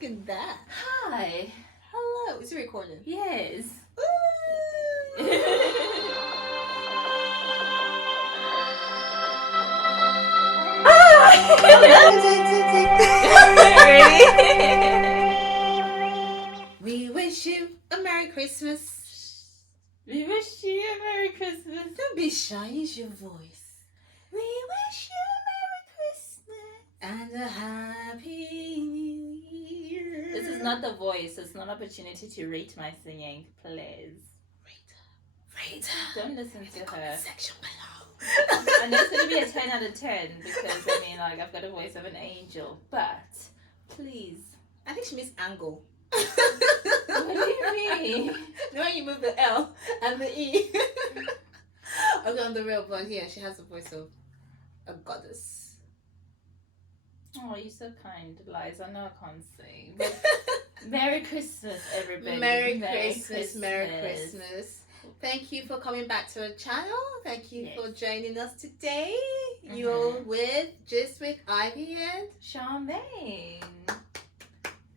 Look at that. Hi. Hello. Is it recording? Yes. We wish you a Merry Christmas. We wish you a Merry Christmas. Don't be shy, use your voice. We wish you a Merry Christmas and a Happy New Year. This is not the voice. It's not an opportunity to rate my singing. Please. Rate. Don't listen to her. Section below. And it's going to be a 10 out of 10 because, I mean, like, I've got a voice of an angel. But, please. I think she means angle. What do you mean? No, you move the L and the E. Okay, on the real, but yeah, she has the voice of a goddess. Oh, you're so kind, Liza. I know I can't sing. But Merry Christmas, everybody. Merry Christmas. Thank you for coming back to our channel. Thank you for joining us today. You're with Ivy and Charmaine.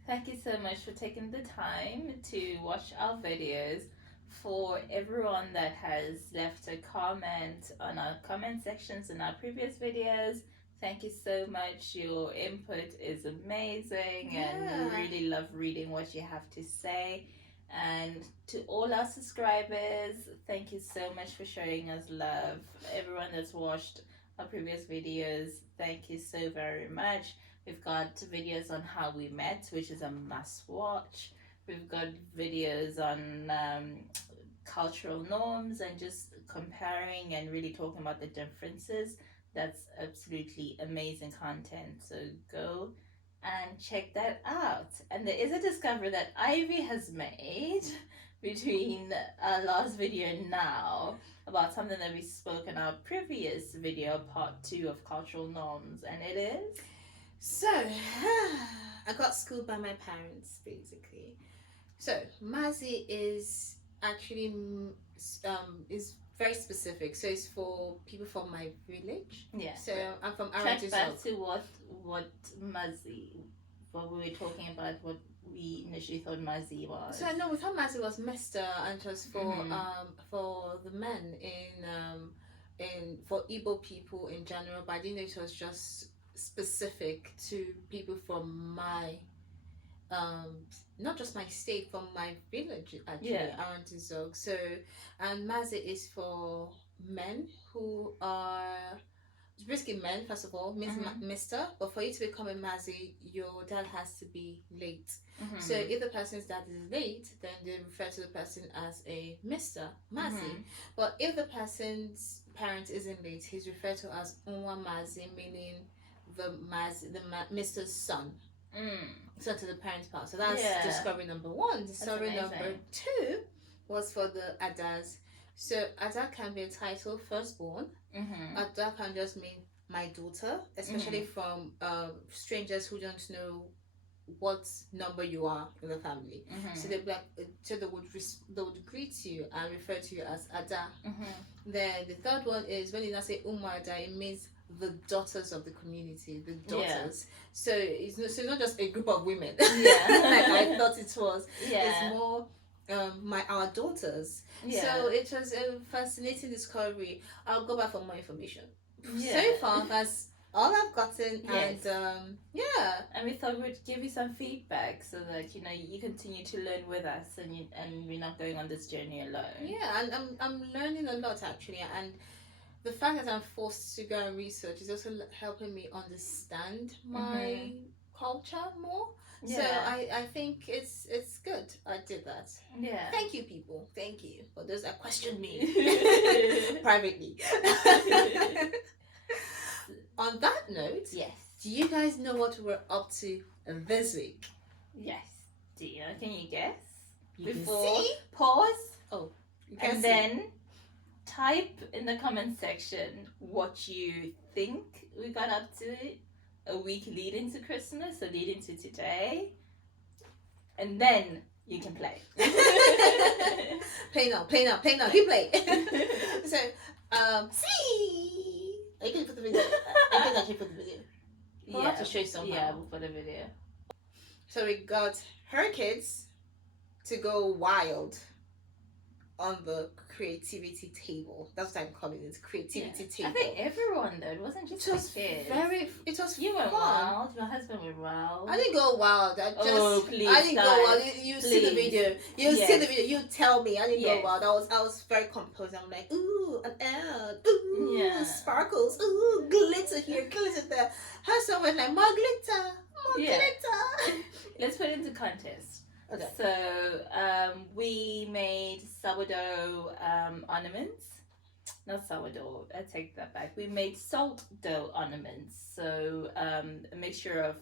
Thank you so much for taking the time to watch our videos. For everyone that has left a comment on our comment sections in our previous videos, thank you so much. Your input is amazing and we really love reading what you have to say. And to all our subscribers, thank you so much for showing us love. Everyone that's watched our previous videos, thank you so very much. We've got videos on how we met, which is a must watch. We've got videos on cultural norms and just comparing and really talking about the differences. That's absolutely amazing content. So go and check that out. And there is a discovery that Ivy has made between our last video and now about something that we spoke in our previous video, part 2 of cultural norms, and it is... So, I got schooled by my parents, basically. So, Mazi is actually is very specific. So, it's for people from my village. Yeah. So, I'm from Track back to what Mazi, what we were talking about, what we initially thought Mazi was. So, I know we thought Mazi was Mr. and it was for the men in for Igbo people in general, but I didn't know it was just specific to people from my not just my state, from my village actually, Arantizog. So, and Mazi is for men who are basically men, first of all, means Mr. But for you to become a Mazi, your dad has to be late. So if the person's dad is late, then they refer to the person as a Mr. Mazi. But if the person's parent isn't late, he's referred to as Unwa Mazi, meaning the Mr's son. So to the parents' part. So that's discovery number 1. Discovery number 2 was for the Adas. So Ada can be a title, firstborn. Ada can just mean my daughter, especially from strangers who don't know what number you are in the family. So they would greet you and refer to you as Ada. Then the third one is when you now say Umada, it means the daughters of the community, the daughters. So it's not just a group of women like I thought it was. It's more our daughters. So it was a fascinating discovery. I'll go back for more information. So far that's all I've gotten. And and we thought we'd give you some feedback so that you continue to learn with us and we're not going on this journey alone. And I'm learning a lot actually, and the fact that I'm forced to go and research is also helping me understand my culture more. So I think it's good I did that. Thank you, people. Thank you for those that questioned me privately. On that note, do you guys know what we're up to this week? Yes. Can you guess? See? Pause. Oh, and then type in the comment section what you think we got up to a week leading to Christmas or leading to today, and then you can play. Play now. You play. So, see. Are you going to put the video? I think I should put the video. We'll have to show you somehow. Yeah, we'll put a video. So we got her kids to go wild on the creativity table. That's what I'm calling it, creativity table. I think everyone though. It wasn't just It was the kids. It was You went fun. wild. My husband went wild. I didn't go wild. I didn't guys, go wild. You see the video. You see the Yes. video. You tell me. I didn't Yes. go wild. I was very composed. I'm like, ooh, an ad. Ooh, Yeah. sparkles. Ooh, glitter here, glitter there. Her son went like, more glitter, more Yeah. glitter. Let's put it into context. Okay. So we made sourdough ornaments. Not sourdough, I take that back. We made salt dough ornaments. So a mixture of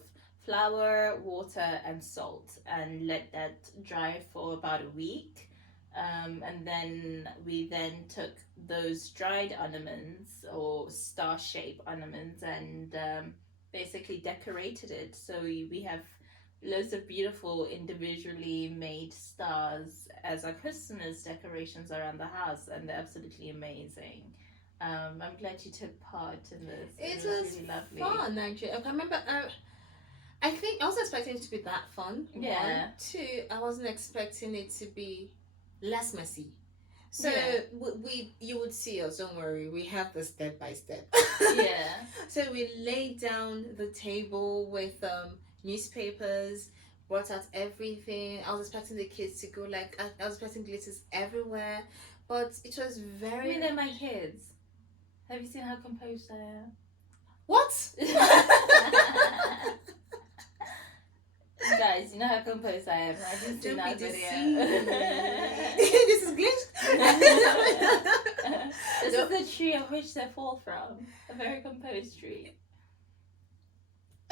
flour, water, and salt, and let that dry for about a week. And then we took those dried ornaments or star-shaped ornaments and basically decorated it. So we have loads of beautiful individually made stars as our Christmas decorations around the house, and they're absolutely amazing. I'm glad you took part in this. It was really lovely. fun, actually. I remember. I think I was expecting it to be that fun. Yeah. 1, 2. I wasn't expecting it to be less messy. So Yeah. you would see us. Don't worry. We have the step by step. Yeah. So we laid down the table with newspapers, brought out everything. I was expecting the kids to go like I was expecting glitters everywhere, but it was I very. mean, they're my kids. Have you seen how composed I am? What? Guys, you know how composed I am. I just seen Don't that be video. deceived. This is glitched. This is the tree of which they fall from. A very composed tree.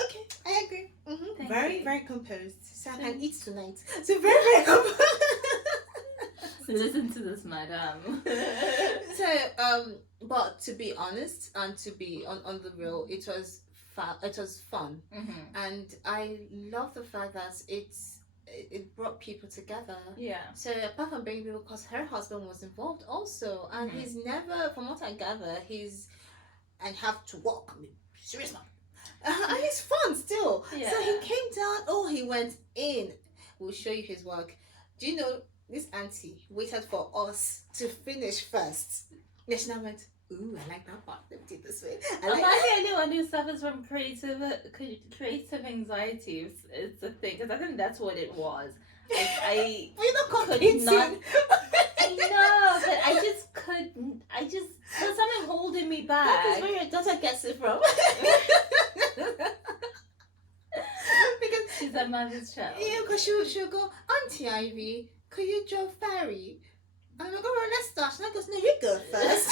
Okay, I agree. Thank Very, you. very composed. So I can eat tonight. So very, very composed. Listen to this, madam. So, but to be honest and to be on the real, it was fun, Mm-hmm. and I love the fact that it brought people together. Yeah. So apart from bringing people, because her husband was involved also, and Mhm. he's never, from what I gather, I have to walk. Serious man. And it's fun still. Yeah. So he came down. Oh, he went in. We'll show you his work. Do you know this auntie waited for us to finish first? Then she now went, ooh, I like that part. Let me do it this way. I like Am I the only one who suffers from creative anxiety? It's a thing, because I think that's what it was. I Well, you're not could competing. not. I know, but I just couldn't. There's something holding me That back. is where your daughter gets it from. Because She's a mother's child. yeah, because she'll go, Auntie Ivy, could you draw fairy? And I'm like, all right, let's start. And I goes, no, you go first.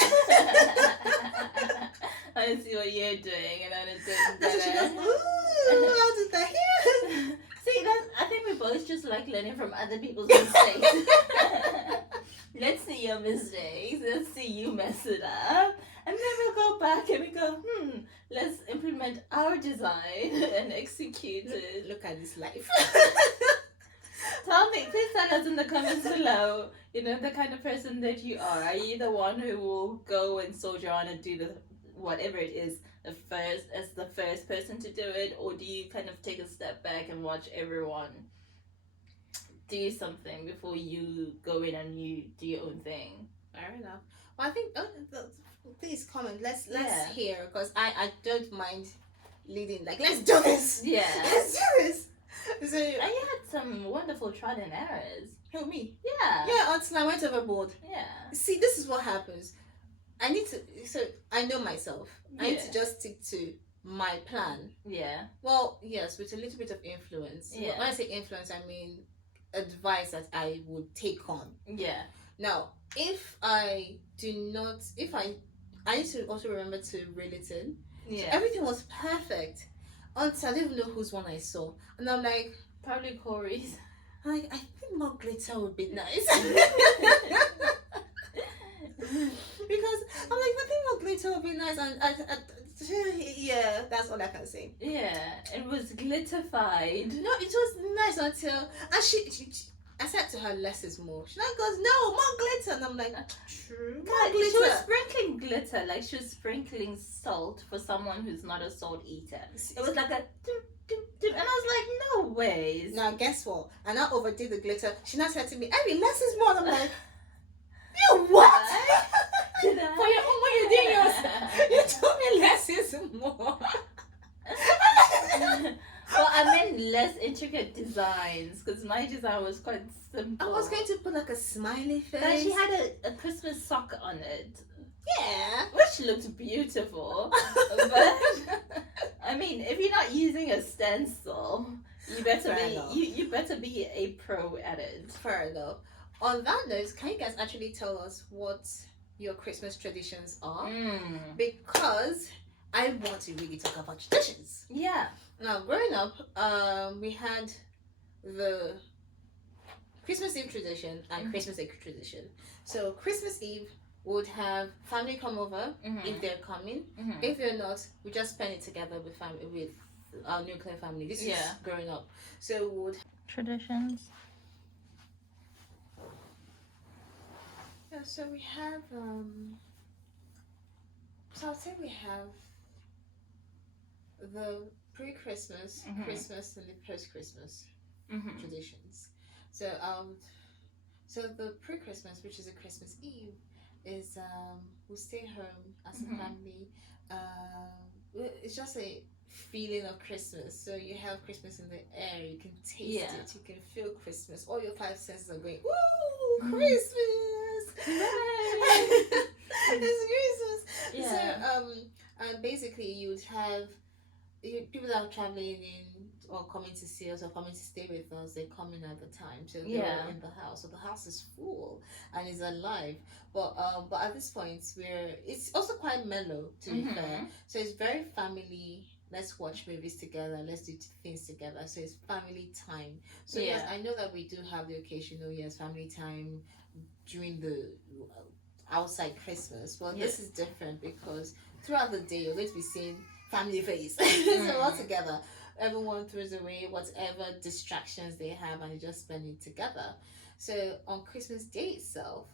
I see what you're doing, and I'm doing And so she goes, better. ooh, how did that here? See, I think we both just like learning from other people's mistakes. Let's see your mistakes. Let's see you mess it up. And then we'll go back and we go, let's implement our design and execute it. Look at this life. Please tell us in the comments below, the kind of person that you are. Are you the one who will go and soldier on and do whatever it is as the first person to do it, or do you kind of take a step back and watch everyone do something before you go in and you do your own thing? Fair enough. Well, I think please comment. Let's Yeah. hear, because I don't mind leading. Like, let's do this. Yeah. Let's do this. So And you had some wonderful trial and errors. help me. Yeah. Yeah, until I went overboard. Yeah. See, this is what happens. I need to. So I know myself. I need to Yeah. just stick to my plan. Yeah. Well, yes, with a little bit of influence. Yeah. When I say influence, I mean advice that I would take on. Yeah. Now, if I need to also remember to reel it in. Yeah. Everything was perfect until I didn't even know whose one I saw, and I'm like, Probably Corey's. I think more glitter would be nice. Because I'm like, I think more glitter would be nice, and yeah, that's all I can say. Yeah. It was glitterfied. No, it was nice until, and she I said to her, less is more. She like goes, no, more glitter, and I'm like, true, more God, glitter. she was sprinkling glitter, like she was sprinkling salt for someone who's not a salt eater. It was like a And I was like, no ways. Now guess what? And I overdid the glitter. She now said to me, Abby, less is more. I'm like, you what? Did I? For your own, when you're doing yours, you told me less is more. Well, I meant less intricate designs because my design was quite simple. I was going to put like a smiley face. But she had a Christmas sock on it, yeah. which looked beautiful. But I mean, if you're not using a stencil, you better Fair be enough. you better be a pro at it. Fair enough. On that note, can you guys actually tell us what your Christmas traditions are? Because I want to really talk about traditions. Yeah. Now, growing up, we had the Christmas Eve tradition and Christmas Eve tradition. So Christmas Eve would have family come over if they're coming. If they're not, we just spend it together with family, with our nuclear family. This is growing up. So we would Traditions. so we have so I'll say we have the pre-Christmas, Christmas, and the post-Christmas traditions. So so the pre-Christmas, which is a Christmas Eve, is we stay home as a family. It's just a feeling of Christmas. So you have Christmas in the air. You can taste it. You can feel Christmas. All your five senses are going, "Woo, Christmas!" It's Christmas. Yeah. So and basically you would have people that are traveling in or coming to see us or coming to stay with us. They come in at the time, so they're in the house. So the house is full and is alive. But at this point, it's also quite mellow, to be fair. So it's very family. Let's watch movies together. Let's do things together. So it's family time. So yes, I know that we do have the occasional family time during the outside Christmas. But this is different because throughout the day you're going to be seeing family face. So all together, everyone throws away whatever distractions they have and they just spend it together. So on Christmas Day itself,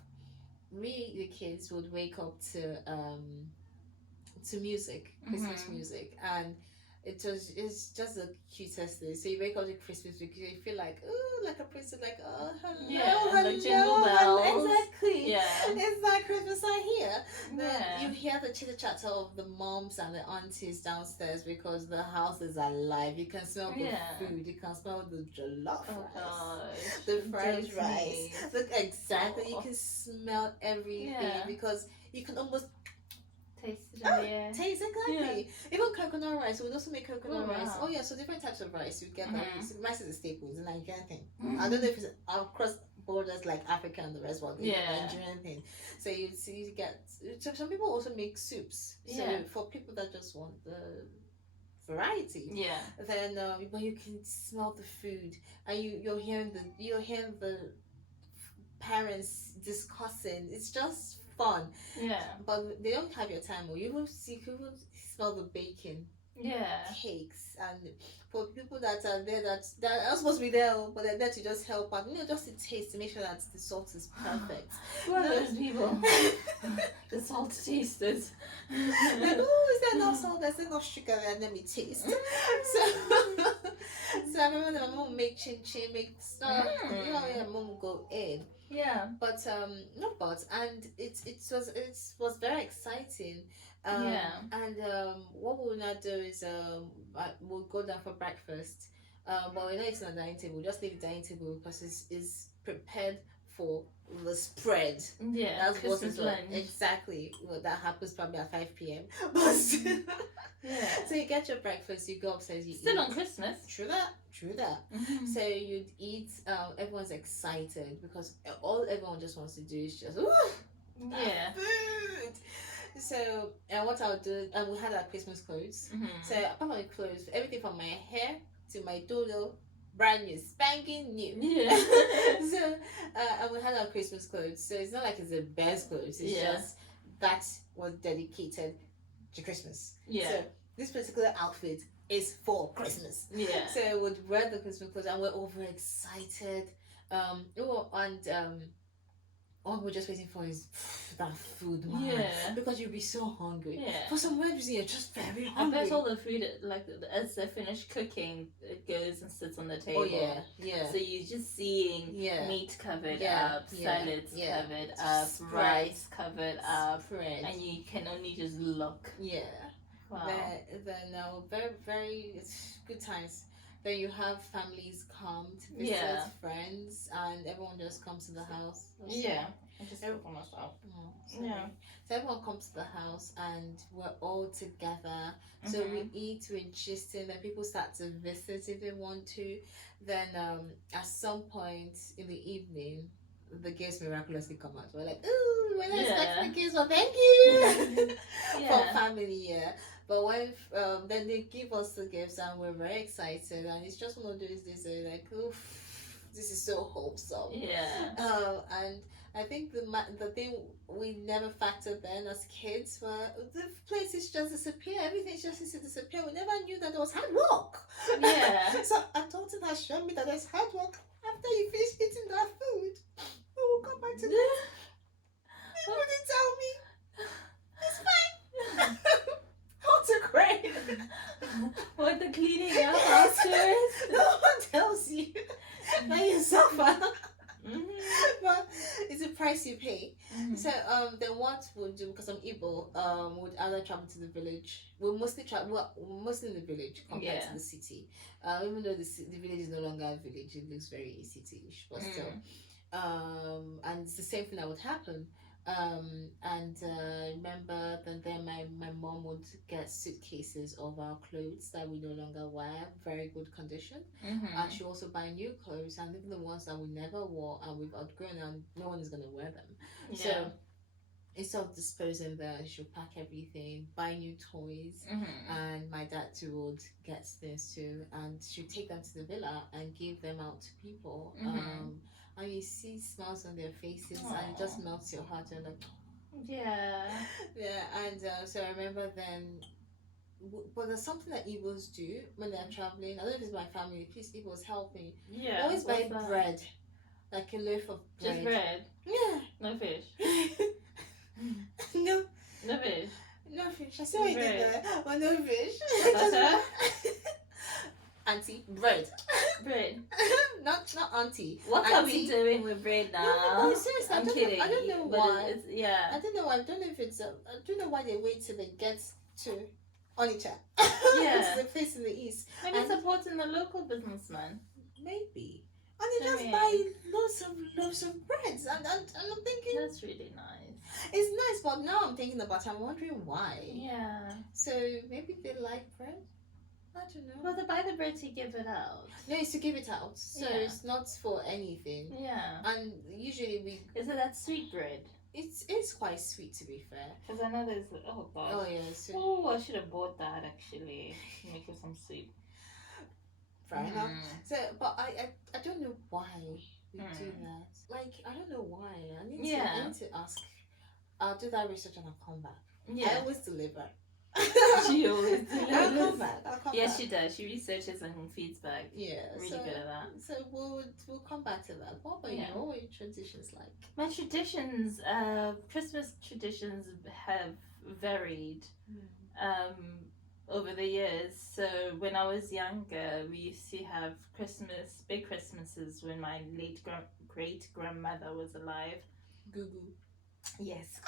we the kids would wake up to music, Christmas music, and it's just the cutest thing. So you wake up to Christmas because you feel like, oh, like a princess, like, oh, hello, like jingle bells. Exactly. Yeah. It's like Christmas are here. Then Yeah. you hear the chitter chatter of the moms and the aunties downstairs because the house is alive. You can smell the food. You can smell the jollof rice, the fried rice. Look, exactly. You can smell everything because you can almost taste it in the air. Taste, exactly. Even coconut rice. We would also make coconut rice. Wow. Oh yeah, so different types of rice. You get that. Rice is a staple. It's a Nigerian thing. I don't know if it's across borders like Africa and the rest, but it's a Nigerian thing. So you get. So some people also make soups. So for people that just want the variety. Yeah. Then but you can smell the food and you're hearing the parents discussing. It's just fun. Yeah. But they don't have your time, or you will smell the baking. Yeah. Cakes, and for people that are there that are supposed to be there, but they're there to just help out, just to taste to make sure that the salt is perfect. Who are those people? The salt tasters. Like, oh, is there enough salt? There's enough sugar there, let me taste. So I remember that my mom would make chin chin, make stuff. Mom would go in. Yeah. But and it was very exciting. And what we'll now do is we'll go down for breakfast. But we're not eating on the dining table. We'll just leave the dining table because it's prepared for the spread. Yeah, that's what Christmas it's lunch. Exactly. Well, that happens probably at 5 p.m. But so you get your breakfast, you go upstairs, you Still eat. on Christmas. True that. So you'd eat. Everyone's excited because everyone just wants to do is just food. So what I'll do, and we had our Christmas clothes. So apart from the clothes, everything from my hair to my doodle, brand new, spanking new. Yeah. So and we had our Christmas clothes. So it's not like it's the best clothes. It's just that was dedicated to Christmas. Yeah. So this particular outfit is for Christmas. Yeah. So we would wear the Christmas clothes and we're over excited. all we're just waiting for is that food, man. Yeah. Because you'll be so hungry. Yeah. For some weird reason, you're just very I hungry. bet all the food, like as they finish cooking, it goes and sits on the table. Oh yeah, yeah. So you're just seeing meat covered up, salads covered up, rice covered up, bread, and you can only just look. Yeah. Wow. Then very very good times. Then you have families come to visit, friends, and everyone just comes to the house. Yeah. I just for myself. Yeah. So everyone comes to the house and we're all together. So we eat, we gist in, then people start to visit if they want to. Then at some point in the evening, the gifts miraculously come out. We're like, ooh, we're not expecting the gifts, well thank you. For family, But when then they give us the gifts and we're very excited, and it's just one of those days where like, oof, this is so wholesome. And I think the thing we never factored then as kids were the places just disappear, everything just used to disappear. We never knew that there was hard work. So adulting has shown me that there's hard work after you finish eating that food. We will come back to that. People didn't tell me. It's fine. How to crave. What the cleaning up afterwards? No one tells you. Now you suffer. But it's a price you pay. So then what we'll do, because I'm Igbo, would either travel to the village. We'll mostly mostly in the village compared to the city. Even though the village is no longer a village, it looks very city-ish, but still. And it's the same thing that would happen. Remember that then my mom would get suitcases of our clothes that we no longer wear, very good condition, and she also buy new clothes, and even the ones that we never wore and we've outgrown and no one is going to wear them. So instead of disposing them, she'll pack everything, buy new toys, and my dad too would get things too, and she'll take them to the villa and give them out to people. And you see smiles on their faces, and it just melts your heart. You're like, and so I remember then. But there's something that Igbos do when they're traveling. I don't know if it's my family. Please, Igbos, help me. Always buy bread, like a loaf of bread. Just bread. Yeah. No fish. No. No fish. No fish. I see what you did there. But no fish. Butter. Auntie, bread. Bread. not auntie. What are we doing with bread now? No, seriously, I'm kidding. I don't know why. I don't know why. I don't know if it's. I don't know why they wait till they get to Onitsha. Yeah. To the place in the east. Maybe supporting the local businessman. Maybe. And they just buy loads of breads, and I'm thinking that's really nice. It's nice, but now I'm thinking about it, I'm wondering why. Yeah. So maybe they like bread. I don't know. Well, they buy the bread to give it out. No, it's to give it out. So it's not for anything. Yeah. And usually is it that sweet bread? It's quite sweet, to be fair. Because I know there's oh god. Oh yeah. So... Oh, I should have bought that actually. Make it some soup. Fair enough. So, but I don't know why we do that. Like I don't know why. I need to ask. I'll do that research and I'll come back. I always deliver. She always delivers. I'll come back. Yes, she does. She researches and feeds back. Yeah, really good at that. So we'll come back to that. What about your traditions like? My traditions, Christmas traditions have varied over the years. So when I was younger, we used to have big Christmases when my late great grandmother was alive. Gugu. Yes,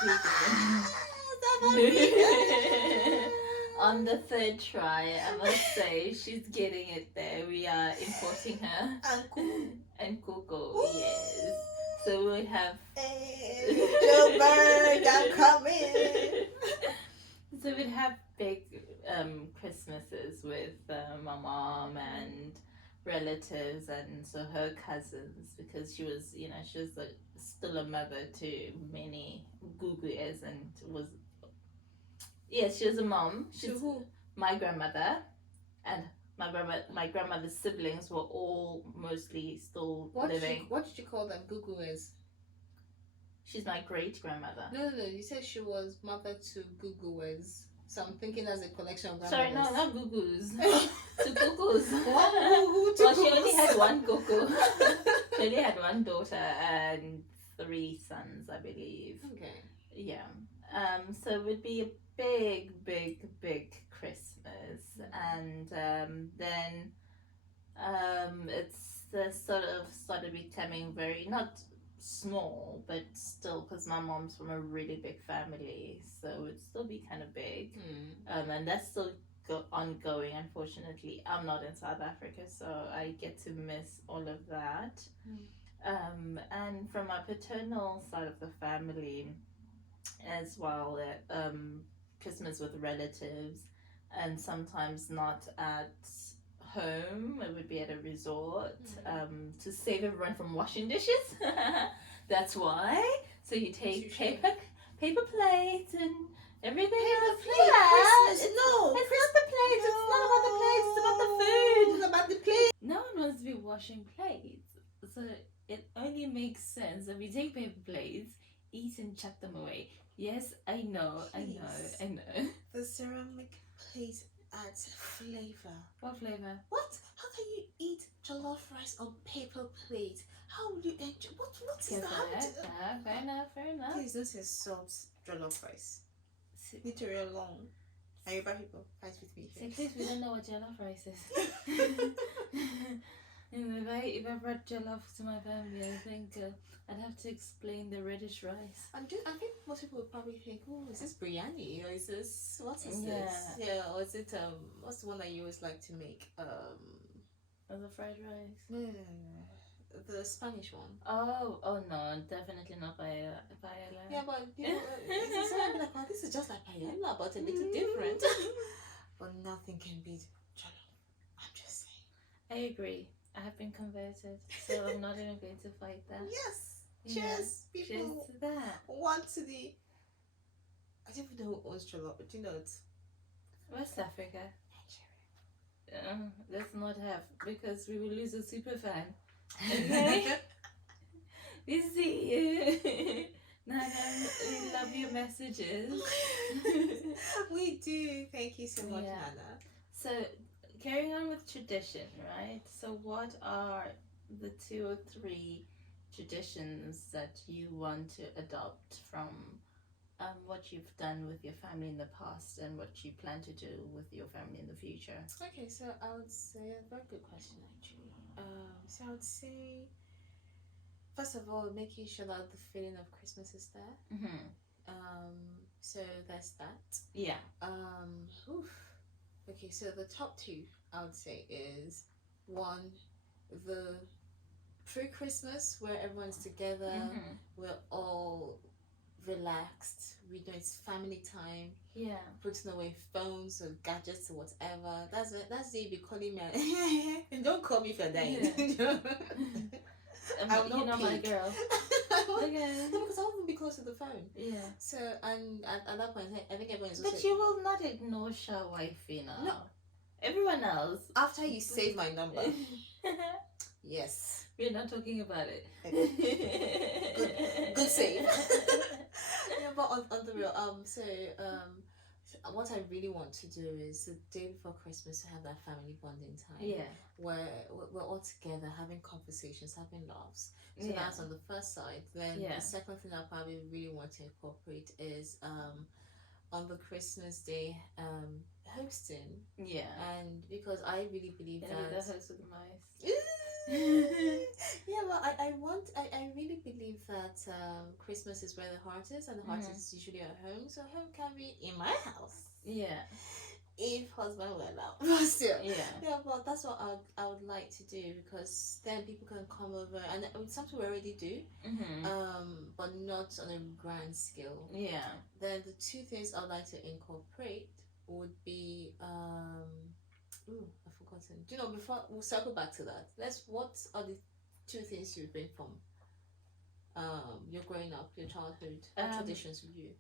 on the third try, I must say, she's getting it there. We are importing her. And Coco, yes. So we would have... Joe Bird, I'm coming! So we'd have big Christmases with my mom and relatives, and so her cousins, because she was still a mother to many Gugu's, and she was a mom. She's my grandmother, and my grandmother's siblings were all mostly still living. What did you call them? Gugu's? She's my great grandmother. No, you said she was mother to Gugu's. So I'm thinking as a collection of grandmothers. Sorry, no, not Gugu's. To Gugu's. Well, she only had one Gugu. She only had one daughter and 3 sons, I believe. Okay. Yeah. So it would be a big, big, big Christmas, and then it's the sort of started becoming very not small, but still, because my mom's from a really big family, so it'd still be kind of big. And that's still ongoing. Unfortunately, I'm not in South Africa, so I get to miss all of that. And from my paternal side of the family as well, Christmas with relatives, and sometimes not at home. It would be at a resort, to save everyone from washing dishes. That's why. So you take paper plates and everything else. Christmas. No, It's not the plates. No. It's not about the plates. It's about the food. It's about the plate. No one wants to be washing plates, so it only makes sense that we take paper plates, eat and chuck them away. Yes, I know. The ceramic plate adds flavor. What flavor? What? How can you eat jollof rice on paper plate? How would you enjoy? What is Yes, that? fair enough. Please, this is salt jollof rice. Literally long. Are you about people? Fight with me. See, please, we don't know what jollof rice is. And if I brought jollof to my family, I think I'd have to explain the reddish rice. I think most people would probably think, oh, is this biryani? Or is this, what is Yeah. this? Yeah, or is it, what's the one that you always like to make? The fried rice. No, the Spanish one. Oh no, definitely not paella. Yeah, but people, it's like, oh, this is just like paella, but a little different. But nothing can beat jollof. I'm just saying. I agree. I have been converted, so I'm not even going to fight that. Yes. Yeah. Cheers, people. Cheers to that. Want to the. I don't even know who owns jollof, but you know it's West Africa. Let's not have, because we will lose a super fan. Okay? We see you. Nana, we love your messages. We do. Thank you so much, Yeah. Nana. So, carrying on with tradition, right? So, what are the 2 or 3 traditions that you want to adopt from what you've done with your family in the past and what you plan to do with your family in the future? Okay, so I would say a very good question actually. So I would say, first of all, making sure that the feeling of Christmas is there. So there's that. Yeah. Okay, so the top 2 I would say is one, the pre-Christmas where everyone's together, we're all relaxed, we know it's family time. Yeah. Putting away phones or gadgets or whatever. That's it. That's it. Be calling me. And don't call me if you're dying. Yeah. I'm You're not my peak. girl. Okay. No, because I won't be close to the phone. Yeah. So, and at that point, I think everyone's But also. you will not ignore Sha Wifey now. No. Everyone else. After you save my number. Yes. We're not talking about it. Good save. Yeah, but on the real, what I really want to do is the day before Christmas to have that family bonding time. Yeah. Where we're all together having conversations, having laughs. So Yeah. that's on the first side. Then Yeah. the second thing I probably really want to incorporate is on the Christmas day hosting. Yeah. And because I really believe The that host with the mice. yeah, well, I really believe that Christmas is where the heart is, and the heart is usually at home. So home can be in my house. Yeah. If husband were allowed, but still. Yeah. Yeah, well, that's what I would like to do, because then people can come over, and it's something we already do, but not on a grand scale. Yeah. Then the 2 things I'd like to incorporate would be I've forgotten. Do you know, before we'll circle back to that. What are the 2 things you bring from your growing up, your childhood, what traditions with you?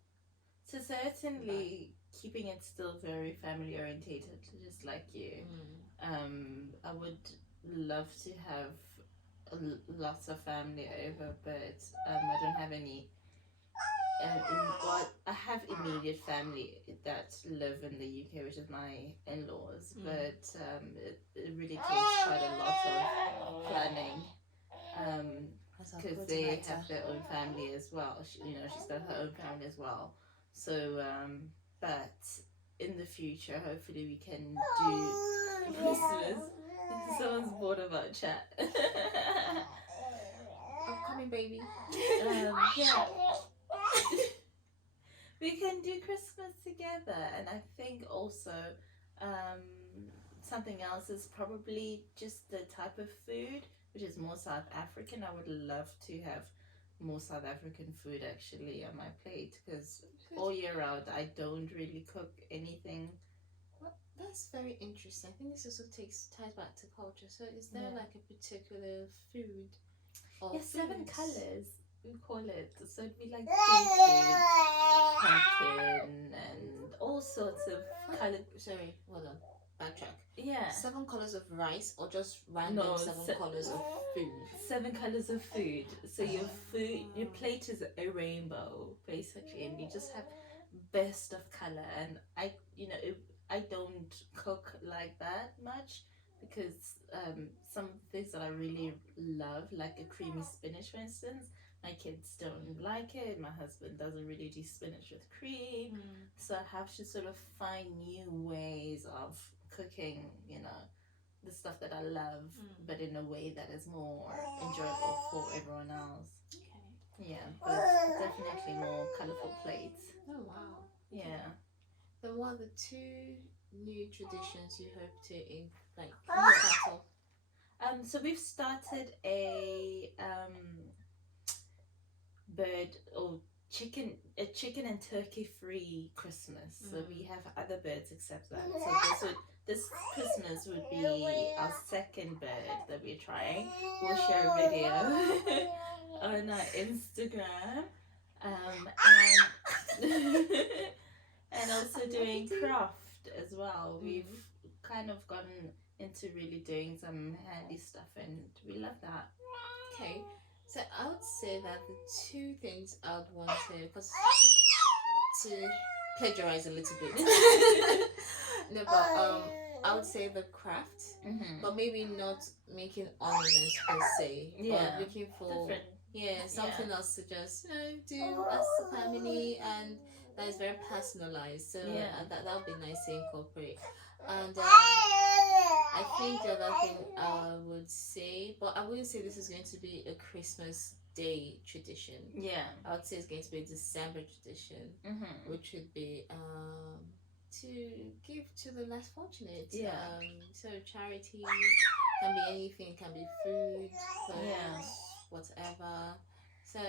So certainly keeping it still very family orientated, just like you. I would love to have lots of family over, but I don't have any. I have immediate family that live in the UK, which is my in-laws, but it really takes quite a lot of planning. because they have their own family as well. She's got her own family as well. So, but in the future, hopefully, we can do Christmas. Someone's bored about chat. I'm coming, baby. Yeah. We can do Christmas together, and I think also um, something else is probably just the type of food, which is more South African. I would love to have more South African food actually on my plate, because all year round I don't really cook anything. Well, that's very interesting. I think this also ties back to culture. So, is there like a particular food? Or seven colors. We call it. So it'd be like beetroot, pumpkin, and all sorts of colored. Sorry, hold on. Backtrack. Yeah. 7 colors of rice, or just random 7 colors of food? 7 colors of food. So your plate is a rainbow basically, and you just have best of color. And I don't cook like that much, because some things that I really love, like a creamy spinach, for instance, my kids don't like it. My husband doesn't really do spinach with cream. So I have to sort of find new ways of cooking, the stuff that I love, but in a way that is more enjoyable for everyone else. Okay. Yeah, but definitely more colorful plates. Oh, wow. Yeah. Then what are the 2 new traditions you hope to start off? So we've started a bird or chicken and turkey free Christmas. So we have other birds except that. So this Christmas would be our second bird that we're trying. We'll share a video on our Instagram, and also doing craft as well. We've kind of gotten into really doing some handy stuff, and we love that. Okay, so I would say that the 2 things I would want to plagiarize a little bit. No, but I would say the craft, but maybe not making ornaments per se. But looking for something else to just do as a family, and that is very personalized. So that would be nice to incorporate. And I think the other thing I would say, but I wouldn't say this is going to be a Christmas Day tradition. Yeah, I would say it's going to be a December tradition, which would be to give to the less fortunate. So charity can be anything, can be food, clothes, whatever. So I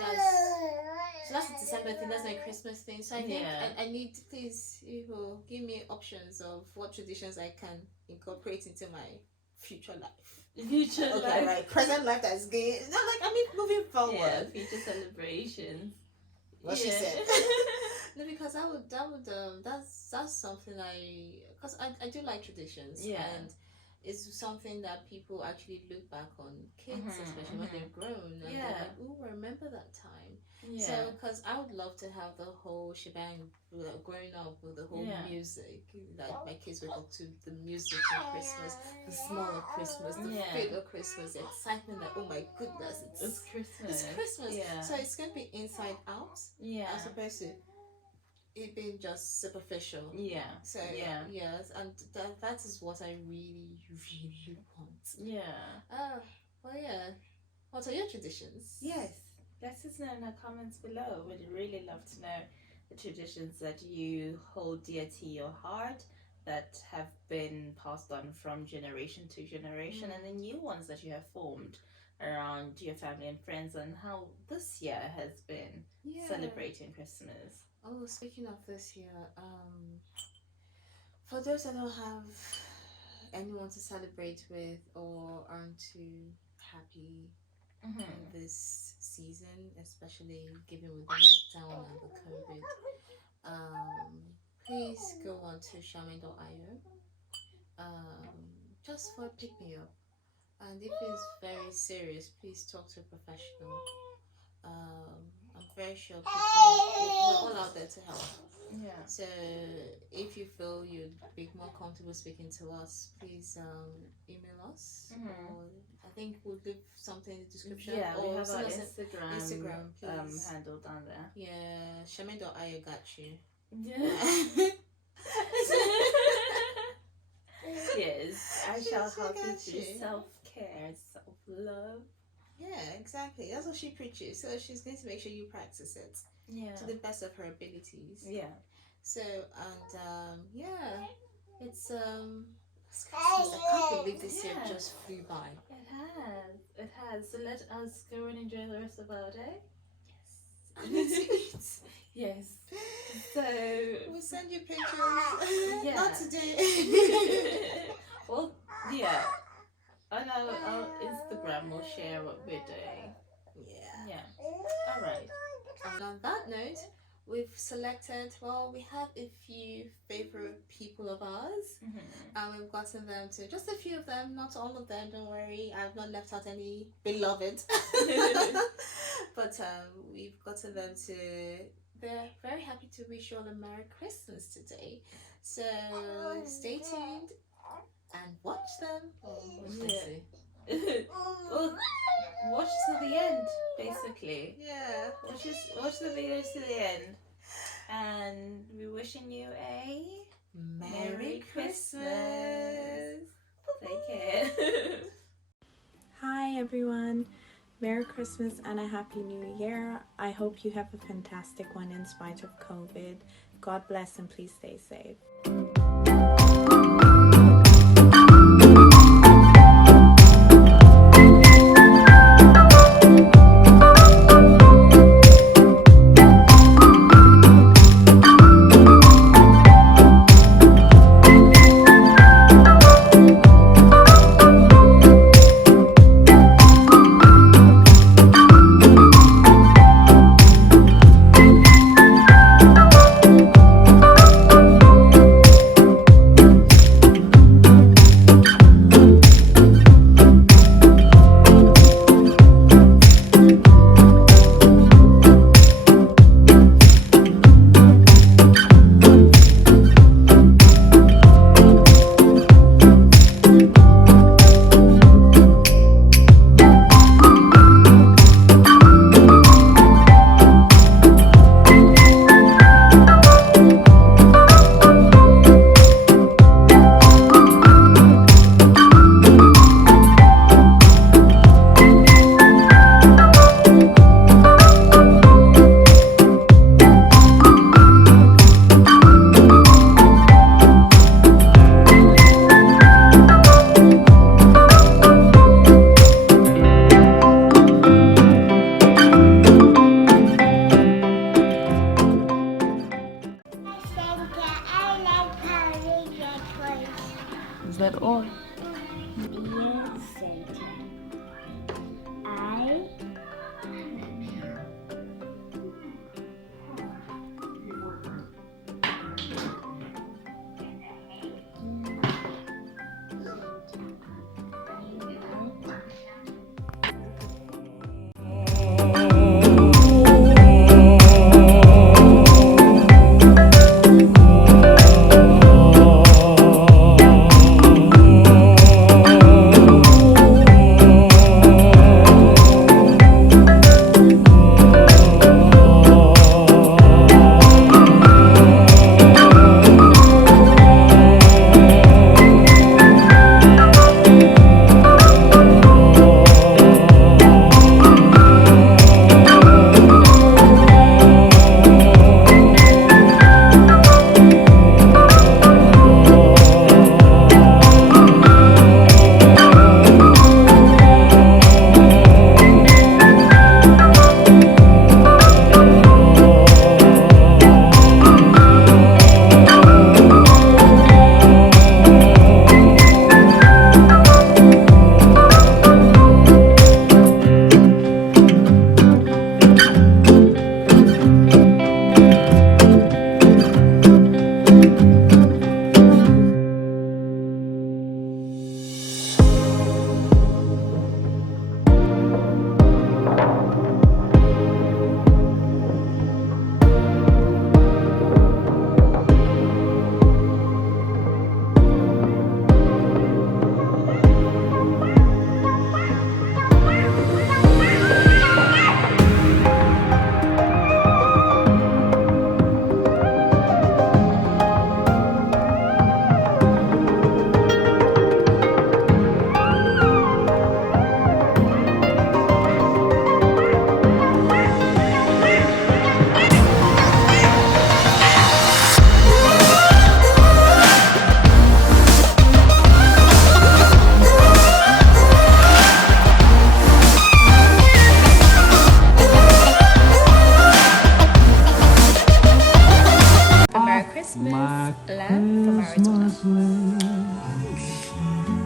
think that's a December thing. That's my Christmas thing. So I think I need, please, people give me options of what traditions I can incorporate into my future life. Life. Right. Present life that's good. Moving forward. Yeah, future celebrations. What she said. No, because that's something because I do like traditions. And it's something that people actually look back on, kids especially when they're grown, and they're like, "Ooh, I remember that time." So, because I would love to have the whole shebang, growing up with the whole music. Like my kids would go to the music of Christmas, the smell of Christmas, the feel of Christmas, the excitement that, oh my goodness, it's Christmas. It's Christmas. So it's going to be inside out. As opposed to it being just superficial. So yes, and that is what I really, really want. What are your traditions? Yes, let us know in the comments below. We'd really love to know the traditions that you hold dear to your heart, that have been passed on from generation to generation, and the new ones that you have formed around your family and friends, and how this year has been celebrating Christmas. Oh, speaking of this year, for those that don't have anyone to celebrate with or aren't too happy in this season, especially given with the lockdown and the COVID, please go on to Charmaine.io just for a pick me up. And if it's very serious, please talk to a professional. I'm very sure we're all out there to help. Yeah. So if you feel you'd be more comfortable speaking to us, please email us. Or I think we'll leave something in the description. Yeah, we or have our send us Instagram please. handle down there. Yeah, Charmaine.io got you. Yeah. Yes, I shall help you through self-care, self-love. Yeah, exactly. That's what she preaches. So she's going to make sure you practice it to the best of her abilities. Yeah. So and yeah, it's Christmas. I can't believe this year just flew by. It has. So let us go and enjoy the rest of our day. Yes. I need to eat. Yes. So we'll send you pictures. Yeah. Not today. Well, yeah. On our Instagram, we'll share what we're doing. Yeah. All right. And on that note, we've selected. Well, we have a few favorite people of ours, and we've gotten them to just a few of them, not all of them. Don't worry, I've not left out any beloved. But we've gotten them to. They're very happy to wish you all a Merry Christmas today. So stay tuned and watch them. Well, watch to the end, basically. Yeah. Watch the videos to the end. And we're wishing you a Merry Christmas. Take care. Hi everyone. Merry Christmas and a Happy New Year. I hope you have a fantastic one in spite of COVID. God bless and please stay safe.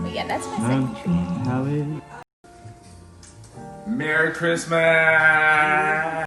But yeah, that's my second tree. Merry Christmas!